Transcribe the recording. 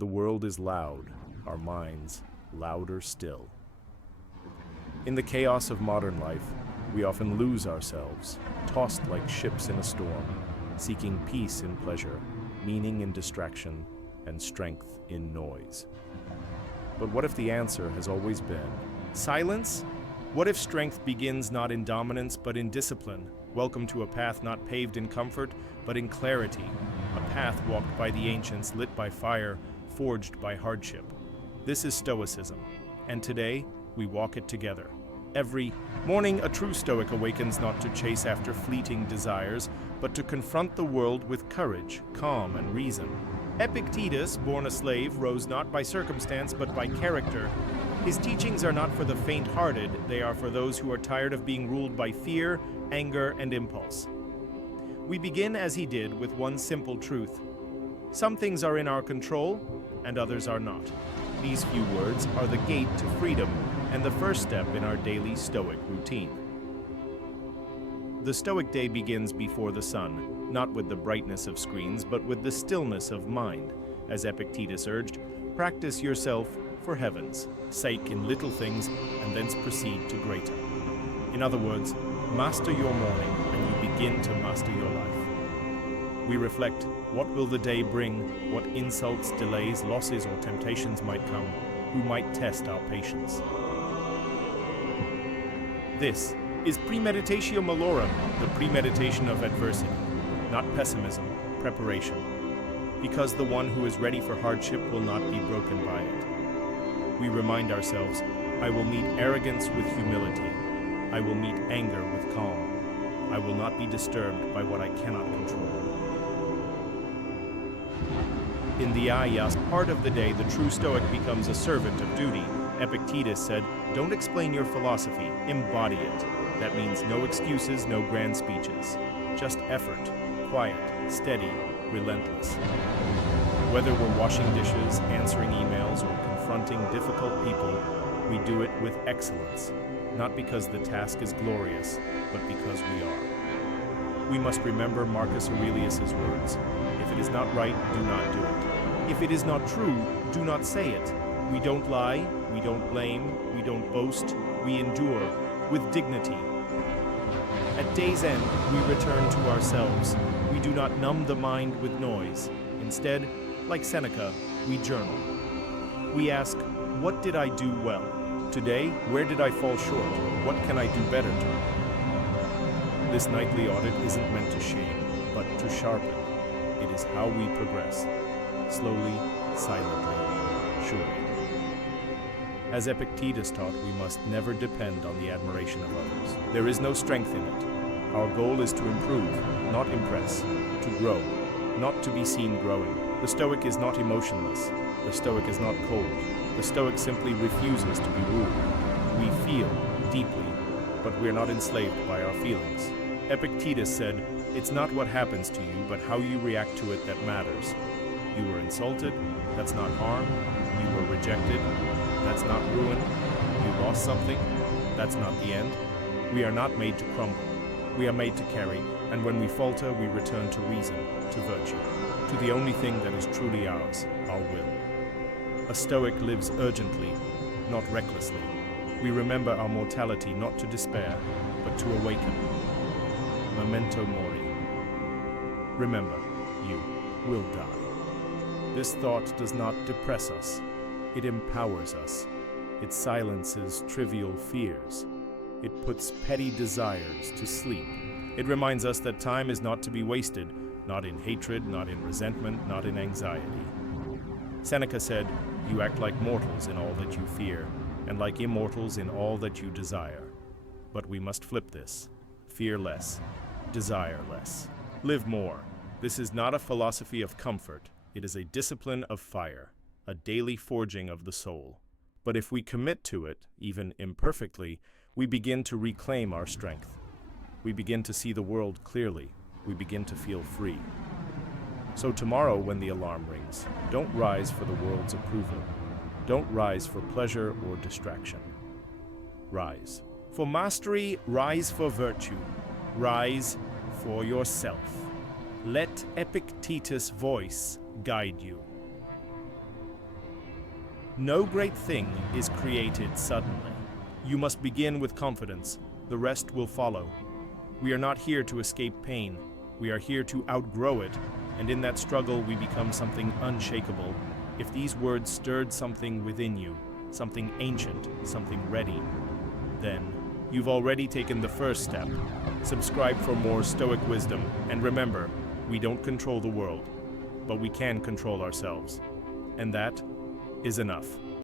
The world is loud, our minds louder still. In the chaos of modern life, we often lose ourselves, tossed like ships in a storm, seeking peace in pleasure, meaning in distraction, and strength in noise. But what if the answer has always been silence? What if strength begins not in dominance but in discipline? Welcome to a path not paved in comfort but in clarity, a path walked by the ancients, lit by fire, forged by hardship. This is Stoicism, and today we walk it together. Every morning, a true Stoic awakens not to chase after fleeting desires, but to confront the world with courage, calm, and reason. Epictetus, born a slave, rose not by circumstance but by character. His teachings are not for the faint-hearted, they are for those who are tired of being ruled by fear, anger, and impulse. We begin as he did with one simple truth. Some things are in our control, and others are not. These few words are the gate to freedom and the first step in our daily Stoic routine. The Stoic day begins before the sun, not with the brightness of screens, but with the stillness of mind. As Epictetus urged, practice yourself for heaven's sake in little things, and thence proceed to greater. In other words, master your morning, and you begin to master your life. We reflect, what will the day bring? What insults, delays, losses, or temptations might come? Who might test our patience? This is premeditatio malorum, the premeditation of adversity, not pessimism, preparation. Because the one who is ready for hardship will not be broken by it. We remind ourselves, I will meet arrogance with humility. I will meet anger with calm. I will not be disturbed by what I cannot control. In the aias part of the day, the true Stoic becomes a servant of duty. Epictetus said, don't explain your philosophy, embody it. That means no excuses, no grand speeches. Just effort, quiet, steady, relentless. Whether we're washing dishes, answering emails, or confronting difficult people, we do it with excellence, not because the task is glorious, but because we are. We must remember Marcus Aurelius's words, if it is not right, do not do it. If it is not true, do not say it. We don't lie, we don't blame, we don't boast, we endure with dignity. At day's end, we return to ourselves. We do not numb the mind with noise. Instead, like Seneca, we journal. We ask, what did I do well? Today, where did I fall short? What can I do better tomorrow? This nightly audit isn't meant to shame, but to sharpen. It is how we progress, slowly, silently, surely. As Epictetus taught, we must never depend on the admiration of others. There is no strength in it. Our goal is to improve, not impress, to grow, not to be seen growing. The Stoic is not emotionless. The Stoic is not cold. The Stoic simply refuses to be ruled. We feel deeply, but we're not enslaved by our feelings. Epictetus said, it's not what happens to you, but how you react to it that matters. You were insulted, that's not harm. You were rejected, that's not ruin. You lost something, that's not the end. We are not made to crumble. We are made to carry, and when we falter, we return to reason, to virtue, to the only thing that is truly ours, our will. A Stoic lives urgently, not recklessly. We remember our mortality not to despair, but to awaken. Memento mori. Remember, you will die. This thought does not depress us. It empowers us. It silences trivial fears. It puts petty desires to sleep. It reminds us that time is not to be wasted, not in hatred, not in resentment, not in anxiety. Seneca said, you act like mortals in all that you fear, and like immortals in all that you desire. But we must flip this. Fear less, desire less. Live more. This is not a philosophy of comfort. It is a discipline of fire, a daily forging of the soul. But if we commit to it, even imperfectly, we begin to reclaim our strength. We begin to see the world clearly. We begin to feel free. So tomorrow, when the alarm rings, don't rise for the world's approval. Don't rise for pleasure or distraction. Rise for mastery, rise for virtue. Rise for yourself. Let Epictetus' voice guide you. No great thing is created suddenly. You must begin with confidence. The rest will follow. We are not here to escape pain. We are here to outgrow it, and in that struggle we become something unshakable. If these words stirred something within you, something ancient, something ready, then you've already taken the first step. Subscribe for more Stoic wisdom, and remember, we don't control the world, but we can control ourselves. And that is enough.